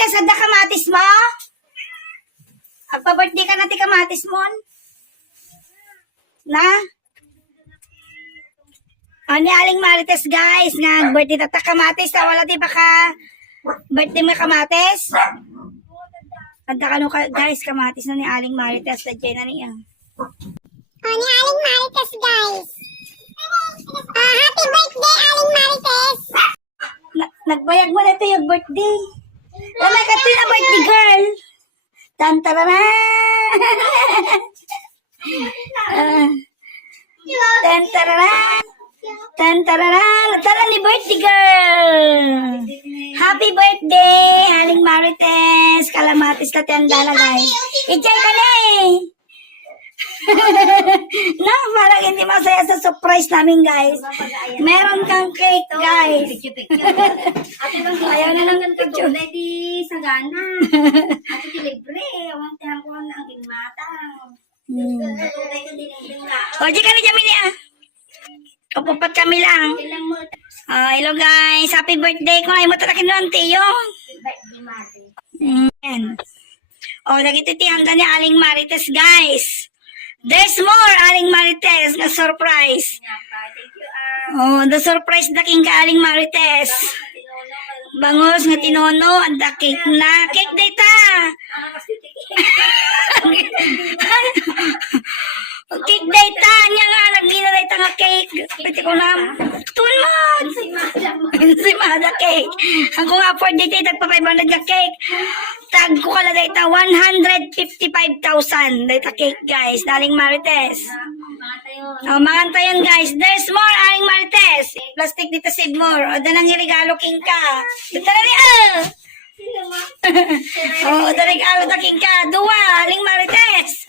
Marites, ada kamatis mo? Agpa-birthday ka na ti kamatis mo? Na? Ni Aling Marites guys, nga birthday tata kamatis, wala di ba ka birthday mo kamatis? Ada ka no guys, kamatis na ni Aling Marites, sadya na niya. Ni Aling Marites guys. Happy birthday Aling Marites. Nagbayag mo na ito yung birthday. Wala ka ito na birthday girl. Tantarara. Tantarara. Tantarara. Tara ni birthday girl. Happy birthday, Aling Marites. Kalamatis na tiyandala guys. Ijay ka na eh. No, parang hindi masaya sa surprise namin guys. Meron kang cake guys. Ayaw na lang ng picture. Di sagana. At libre. Awang tiyang ko ang inmatang. O, di ka na dyan niya. Kapupat kami lang. Hello guys. Happy birthday ko. Ay mo tatakin doon, Tiyo. O, nagititihanda ni Aling Marites guys. There's more, Aling Marites, na surprise. Oh, the surprise na king ka, Aling Marites. Bangos nga tinono, ang the cake na. Cake data. Cake data. Nya nga, nagina data nga cake. Pwede ko na. Tun mo. Si Mada cake. Ang kung afford dito, tagpa 500 nga cake. Tag ko kala data 155,000 data cake guys. Aling Marites. Oh, mga tayon guys. There's more, Aling Marites. Plastic dito save more. O, danang irigalo king ka. Dito na niya. Oh, regalo ta king ka. Dua, Aling Marites.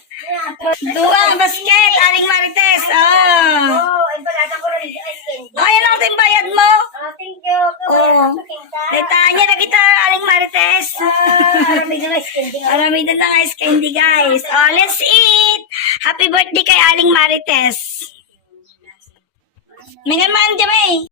Dua basket, Aling Marites. Oh. Ayan ako yung bayad mo. Thank you. Oh. Detanya na kita, Aling Marites. Arami na ng ice candy, guys. Oh, let's eat. Happy birthday kay Aling Marites. May naman, Jamay.